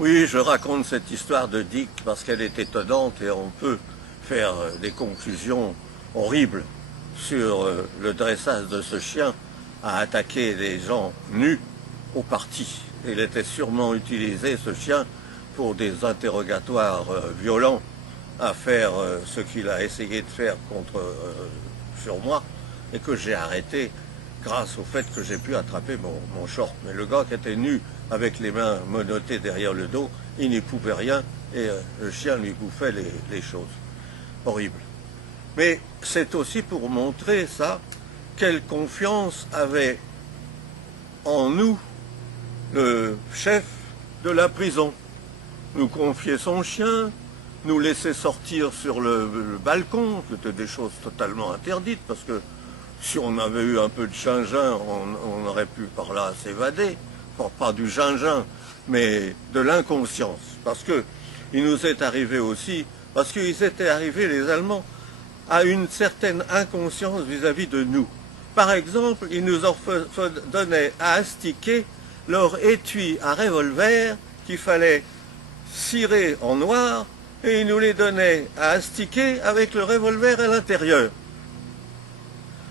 Oui, je raconte cette histoire de Dick parce qu'elle est étonnante et on peut faire des conclusions horribles sur le dressage de ce chien à attaquer des gens nus au parti. Il était sûrement utilisé, ce chien, pour des interrogatoires violents, à faire ce qu'il a essayé de faire sur moi et que j'ai arrêté grâce au fait que j'ai pu attraper mon short. Mais le gars qui était nu avec les mains menottées derrière le dos, il n'y pouvait rien et le chien lui bouffait les choses. Horrible. Mais c'est aussi pour montrer ça, quelle confiance avait en nous le chef de la prison. Nous confiait son chien, nous laissait sortir sur le balcon, c'était des choses totalement interdites, parce que si on avait eu un peu de gingin, on aurait pu par là s'évader. Pas du gingin, mais de l'inconscience. Parce que il nous est arrivé aussi, parce qu'ils étaient arrivés, les Allemands, à une certaine inconscience vis-à-vis de nous. Par exemple, ils nous en donnaient à astiquer leur étui à revolver qu'il fallait cirer en noir, et ils nous les donnaient à astiquer avec le revolver à l'intérieur.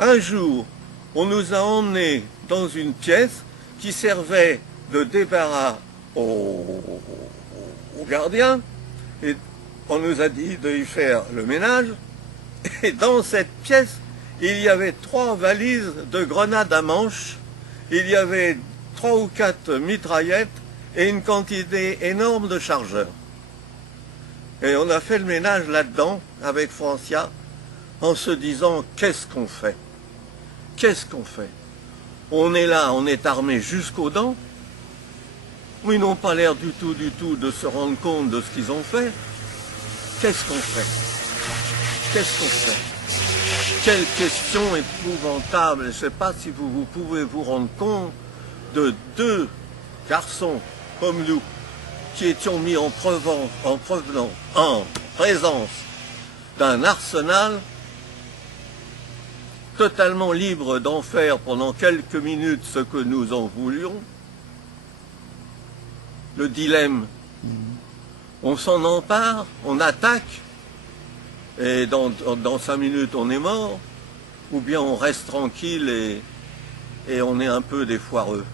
Un jour, on nous a emmenés dans une pièce qui servait de débarras aux gardiens, et on nous a dit de y faire le ménage, et dans cette pièce, il y avait 3 valises de grenades à manche, il y avait 3 ou 4 mitraillettes et une quantité énorme de chargeurs. Et on a fait le ménage là-dedans avec Francia en se disant qu'est-ce qu'on fait? Qu'est-ce qu'on fait? On est là, on est armé jusqu'aux dents. Ils n'ont pas l'air du tout de se rendre compte de ce qu'ils ont fait. Qu'est-ce qu'on fait? Qu'est-ce qu'on fait? Quelle question épouvantable. Je ne sais pas si vous pouvez vous rendre compte de 2 garçons comme nous qui étions mis en présence d'un arsenal totalement libre d'en faire pendant quelques minutes ce que nous en voulions. Le dilemme, on s'en empare, on attaque, et dans 5 minutes on est mort, ou bien on reste tranquille et on est un peu des foireux.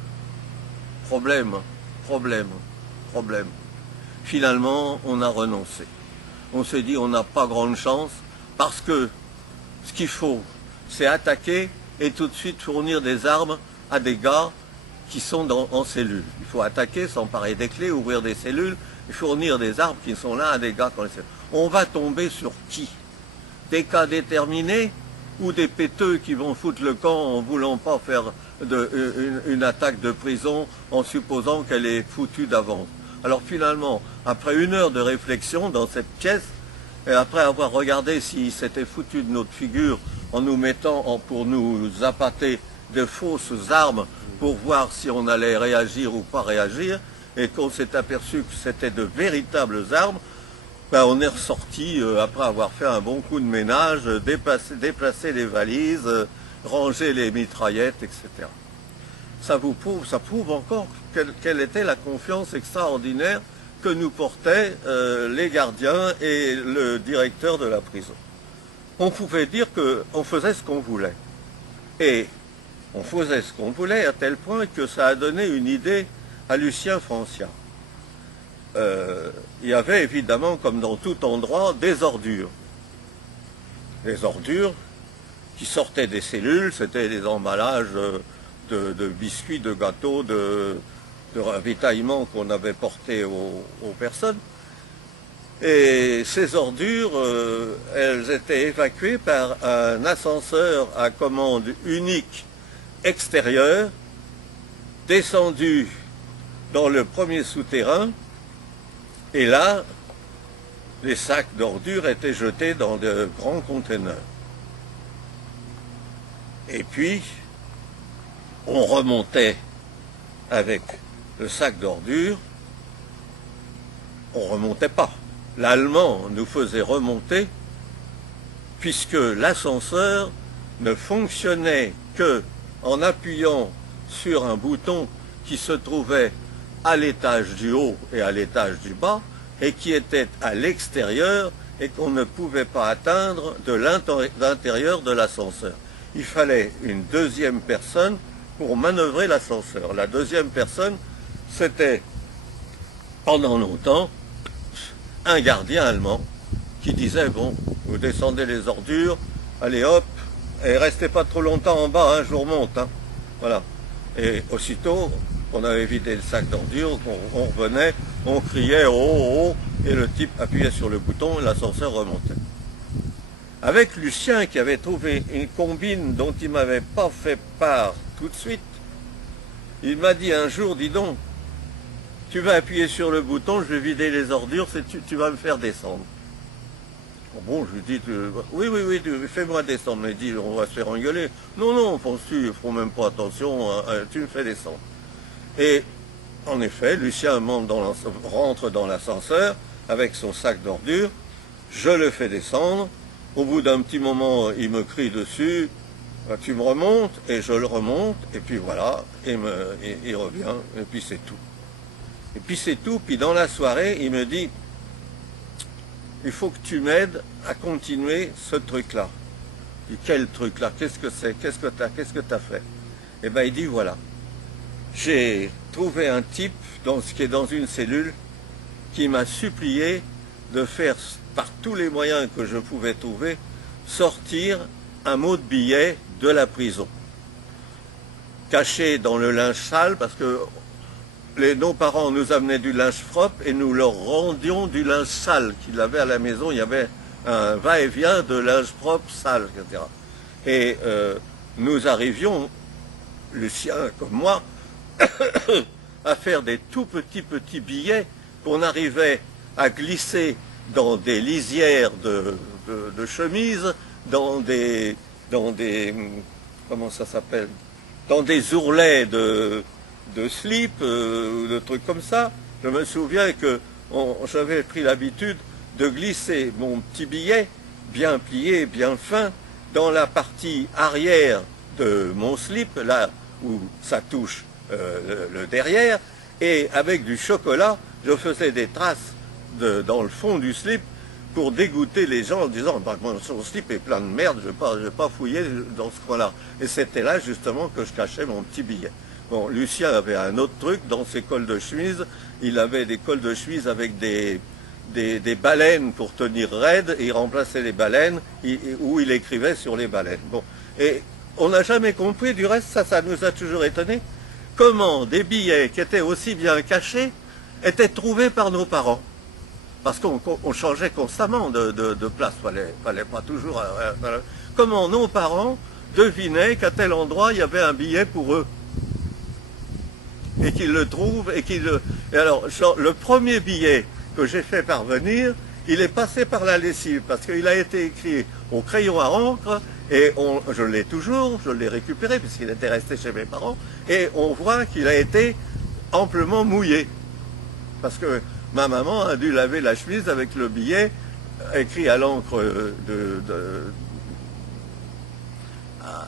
Problème. Finalement, on a renoncé. On s'est dit on n'a pas grande chance, parce que ce qu'il faut, c'est attaquer et tout de suite fournir des armes à des gars qui sont en cellule. Il faut attaquer, s'emparer des clés, ouvrir des cellules, et fournir des armes qui sont là à des gars dans les cellules. On va tomber sur qui? Des cas déterminés ou des péteux qui vont foutre le camp en voulant pas faire une attaque de prison en supposant qu'elle est foutue d'avance. Alors finalement, après 1 heure de réflexion dans cette pièce, et après avoir regardé s'ils s'étaient foutus de notre figure en nous mettant pour nous appâter de fausses armes pour voir si on allait réagir ou pas réagir, et qu'on s'est aperçu que c'était de véritables armes, ben on est ressorti après avoir fait un bon coup de ménage, déplacer les valises, ranger les mitraillettes, etc. Ça prouve encore quelle était la confiance extraordinaire que nous portaient les gardiens et le directeur de la prison. On pouvait dire qu'on faisait ce qu'on voulait. Et on faisait ce qu'on voulait à tel point que ça a donné une idée à Lucien Francia. Il y avait évidemment, comme dans tout endroit, des ordures. Des ordures qui sortaient des cellules, c'était des emballages de biscuits, de gâteaux, de ravitaillement qu'on avait portés aux personnes. Et ces ordures, elles étaient évacuées par un ascenseur à commande unique extérieure, descendu dans le premier souterrain, et là, les sacs d'ordures étaient jetés dans de grands conteneurs. Et puis, on remontait avec le sac d'ordures, on ne remontait pas. L'Allemand nous faisait remonter, puisque l'ascenseur ne fonctionnait que en appuyant sur un bouton qui se trouvait à l'étage du haut et à l'étage du bas, et qui était à l'extérieur et qu'on ne pouvait pas atteindre de l'intérieur de l'ascenseur. Il fallait une deuxième personne pour manœuvrer l'ascenseur. La deuxième personne, c'était pendant longtemps un gardien allemand qui disait, bon, vous descendez les ordures, allez hop, et restez pas trop longtemps en bas, hein, je vous remonte. Hein. Voilà. Et aussitôt, on avait vidé le sac d'ordures, on revenait, on criait oh, oh, oh, et le type appuyait sur le bouton et l'ascenseur remontait. Avec Lucien qui avait trouvé une combine dont il m'avait pas fait part tout de suite, il m'a dit un jour, dis donc, tu vas appuyer sur le bouton, je vais vider les ordures, tu vas me faire descendre. Bon, je lui dis, oui, fais-moi descendre. Il dit, on va se faire engueuler. Non, non, penses-tu, ils ne feront même pas attention, tu me fais descendre. Et en effet, Lucien rentre dans l'ascenseur avec son sac d'ordures, je le fais descendre. Au bout d'un petit moment, il me crie dessus, tu me remontes, et je le remonte, et puis voilà, il revient, et puis c'est tout. Et puis c'est tout, puis dans la soirée, il me dit, il faut que tu m'aides à continuer ce truc-là. Je dis, quel truc-là? Qu'est-ce que c'est? Qu'est-ce que t'as fait? Eh bien, il dit, voilà, j'ai trouvé un type qui est dans une cellule qui m'a supplié de faire, par tous les moyens que je pouvais trouver, sortir un mot de billet de la prison. Caché dans le linge sale, parce que nos parents nous amenaient du linge propre et nous leur rendions du linge sale qu'il avait à la maison. Il y avait un va-et-vient de linge propre, sale, etc. Et nous arrivions, Lucien comme moi, à faire des tout petits billets qu'on arrivait à glisser dans des lisières de chemises, dans des comment ça s'appelle, dans des ourlets de slip, de trucs comme ça. Je me souviens que j'avais pris l'habitude de glisser mon petit billet, bien plié, bien fin, dans la partie arrière de mon slip, là où ça touche le derrière, et avec du chocolat, je faisais des traces dans le fond du slip pour dégoûter les gens en disant bah, son slip est plein de merde, je vais pas fouiller dans ce coin-là. Et c'était là justement que je cachais mon petit billet. Bon, Lucien avait un autre truc dans ses cols de chemise. Il avait des cols de chemise avec des baleines pour tenir raide, et il remplaçait les baleines, où il écrivait sur les baleines. Bon, et on n'a jamais compris, du reste, ça nous a toujours étonné, comment des billets qui étaient aussi bien cachés étaient trouvés par nos parents. Parce qu'on changeait constamment de place, fallait pas toujours... comment nos parents devinaient qu'à tel endroit, il y avait un billet pour eux. Et qu'ils le trouvent, et alors, le premier billet que j'ai fait parvenir, il est passé par la lessive, parce qu'il a été écrit au crayon à encre, et je l'ai toujours, je l'ai récupéré, puisqu'il était resté chez mes parents, et on voit qu'il a été amplement mouillé. Parce que ma maman a dû laver la chemise avec le billet écrit à l'encre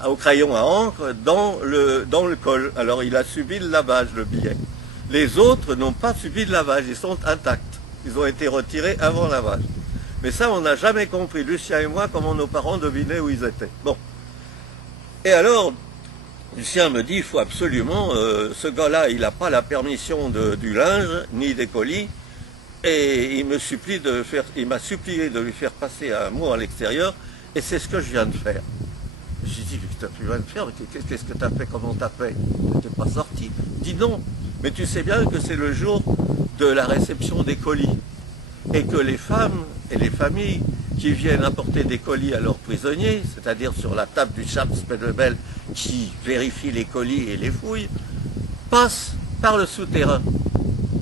au crayon à encre dans le col. Alors il a subi le lavage, le billet. Les autres n'ont pas subi de lavage, ils sont intacts. Ils ont été retirés avant lavage. Mais ça, on n'a jamais compris, Lucien et moi, comment nos parents devinaient où ils étaient. Bon. Et alors, Lucien me dit, il faut absolument, ce gars-là, il n'a pas la permission du linge, ni des colis, et il m'a supplié de lui faire passer un mot à l'extérieur, et c'est ce que je viens de faire. J'ai dit, qu'est-ce que tu viens de faire? Qu'est-ce que tu as fait? Comment tu as fait? Tu n'es pas sorti. Il dit non, mais tu sais bien que c'est le jour de la réception des colis, et que les femmes et les familles qui viennent apporter des colis à leurs prisonniers, c'est-à-dire sur la table du Schatzpedebel qui vérifie les colis et les fouilles, passent par le souterrain.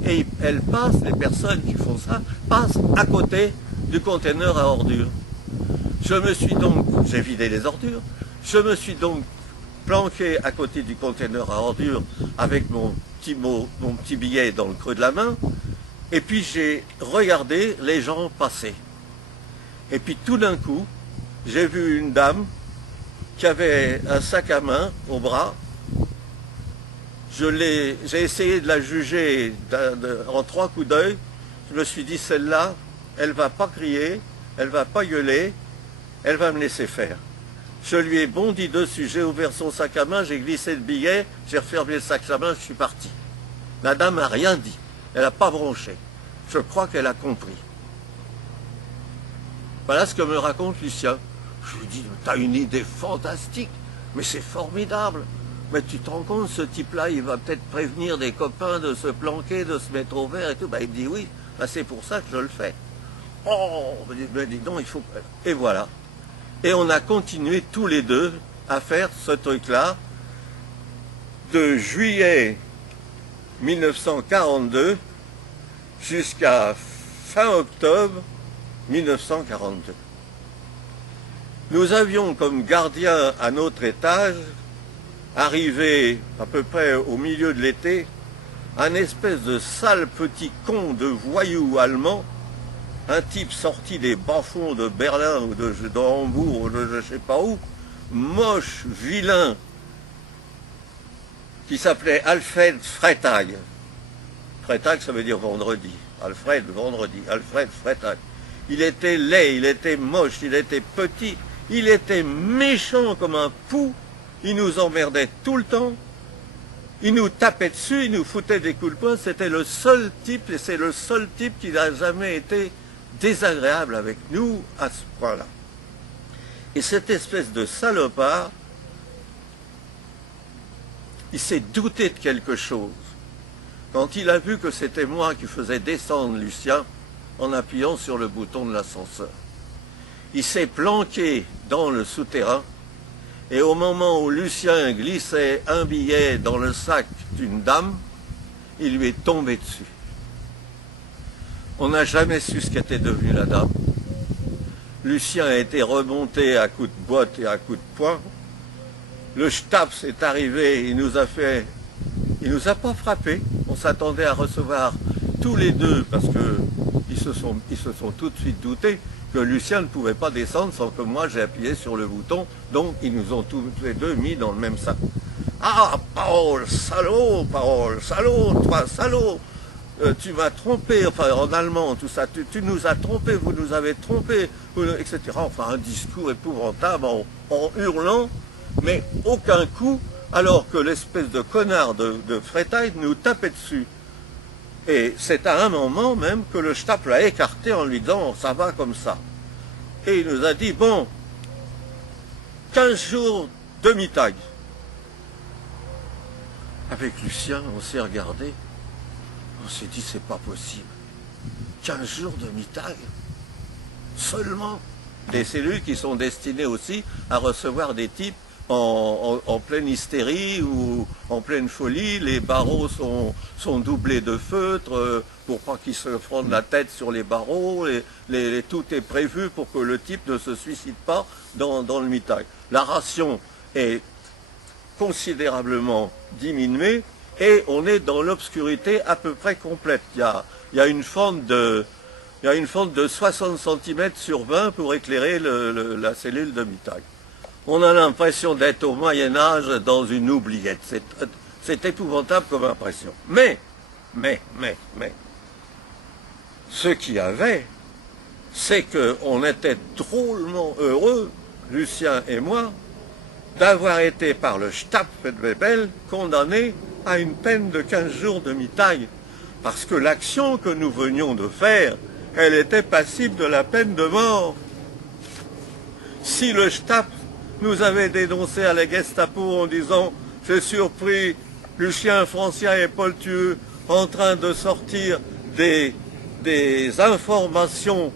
Et elles passent, les personnes qui font ça, passent à côté du conteneur à ordures. J'ai vidé les ordures, je me suis donc planqué à côté du conteneur à ordures avec mon petit billet dans le creux de la main, et puis j'ai regardé les gens passer. Et puis tout d'un coup, j'ai vu une dame qui avait un sac à main au bras. J'ai essayé de la juger en 3 coups d'œil. Je me suis dit, celle-là, elle va pas crier, elle va pas gueuler, elle va me laisser faire. Je lui ai bondi dessus, j'ai ouvert son sac à main, j'ai glissé le billet, j'ai refermé le sac à main, je suis parti. La dame n'a rien dit, elle n'a pas bronché. Je crois qu'elle a compris. Voilà ce que me raconte Lucien. Je lui dis, t'as une idée fantastique, mais c'est formidable. Mais tu te rends compte, ce type-là, il va peut-être prévenir des copains de se planquer, de se mettre au vert et tout. Ben, il me dit oui, ben, c'est pour ça que je le fais. Oh, ben, dis donc, il faut... Et voilà. Et on a continué tous les deux à faire ce truc-là de juillet 1942 jusqu'à fin octobre 1942. Nous avions comme gardien à notre étage, arrivé à peu près au milieu de l'été, un espèce de sale petit con de voyou allemand, un type sorti des bas-fonds de Berlin ou de Hambourg ou de je ne sais pas où, moche, vilain, qui s'appelait Alfred Freitag. Freitag, ça veut dire vendredi. Alfred, vendredi. Alfred Freitag. Il était laid, il était moche, il était petit, il était méchant comme un pou. Il nous emmerdait tout le temps. Il nous tapait dessus, il nous foutait des coups de poing. C'était le seul type, et c'est le seul type qui n'a jamais été désagréable avec nous à ce point-là. Et cette espèce de salopard, il s'est douté de quelque chose. Quand il a vu que c'était moi qui faisais descendre Lucien en appuyant sur le bouton de l'ascenseur. Il s'est planqué dans le souterrain et au moment où Lucien glissait un billet dans le sac d'une dame, il lui est tombé dessus. On n'a jamais su ce qu'était devenu la dame. Lucien a été remonté à coups de botte et à coups de poing. Le Staps est arrivé, il nous a pas frappé. On s'attendait à recevoir tous les deux parce que ils se sont tout de suite doutés que Lucien ne pouvait pas descendre sans que moi j'ai appuyé sur le bouton. Donc ils nous ont tous les deux mis dans le même sac. Ah, Paul, salaud, toi, salaud, tu m'as trompé, enfin en allemand, tout ça, tu nous as trompé, vous nous avez trompé, etc. Enfin un discours épouvantable en hurlant, mais aucun coup, alors que l'espèce de connard de Freitag nous tapait dessus. Et c'est à un moment même que le Staps l'a écarté en lui disant « ça va comme ça ». Et il nous a dit « bon, 15 jours demi-tag ». Avec Lucien, on s'est regardé, on s'est dit « c'est pas possible, 15 jours demi-tag, seulement ». Des cellules qui sont destinées aussi à recevoir des types en pleine hystérie ou en pleine folie. Les barreaux sont doublés de feutre pour pas qu'ils se frottent la tête sur les barreaux. Tout est prévu pour que le type ne se suicide pas dans le mitag. La ration est considérablement diminuée et on est dans l'obscurité à peu près complète. Il y a une fente de 60 cm sur 20 pour éclairer la cellule de mitag. On a l'impression d'être au Moyen-Âge dans une oubliette. C'est épouvantable comme impression. Mais, ce qu'il y avait, c'est qu'on était drôlement heureux, Lucien et moi, d'avoir été par le Stappfeld-Weibel condamnés à une peine de 15 jours de mitag. Parce que l'action que nous venions de faire, elle était passible de la peine de mort. Si le Stapp nous avait dénoncé à la Gestapo en disant « j'ai surpris Lucien Francia et Paul Thieu en train de sortir des informations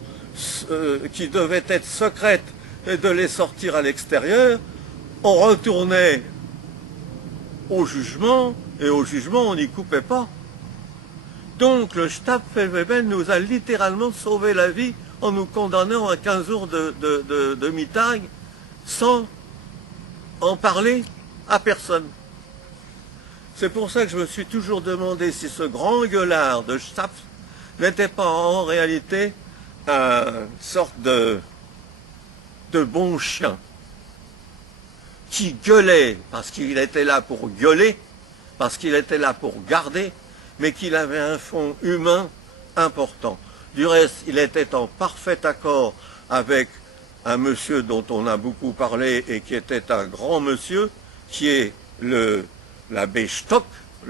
qui devaient être secrètes et de les sortir à l'extérieur », on retournait au jugement et au jugement on n'y coupait pas. Donc le Stappfeld-Weibel nous a littéralement sauvé la vie en nous condamnant à 15 jours de mitag sans en parler à personne. C'est pour ça que je me suis toujours demandé si ce grand gueulard de Staps n'était pas en réalité une sorte de bon chien qui gueulait parce qu'il était là pour gueuler parce qu'il était là pour garder, mais qu'il avait un fond humain important. Du reste, il était en parfait accord avec un monsieur dont on a beaucoup parlé et qui était un grand monsieur, qui est l'abbé Stock,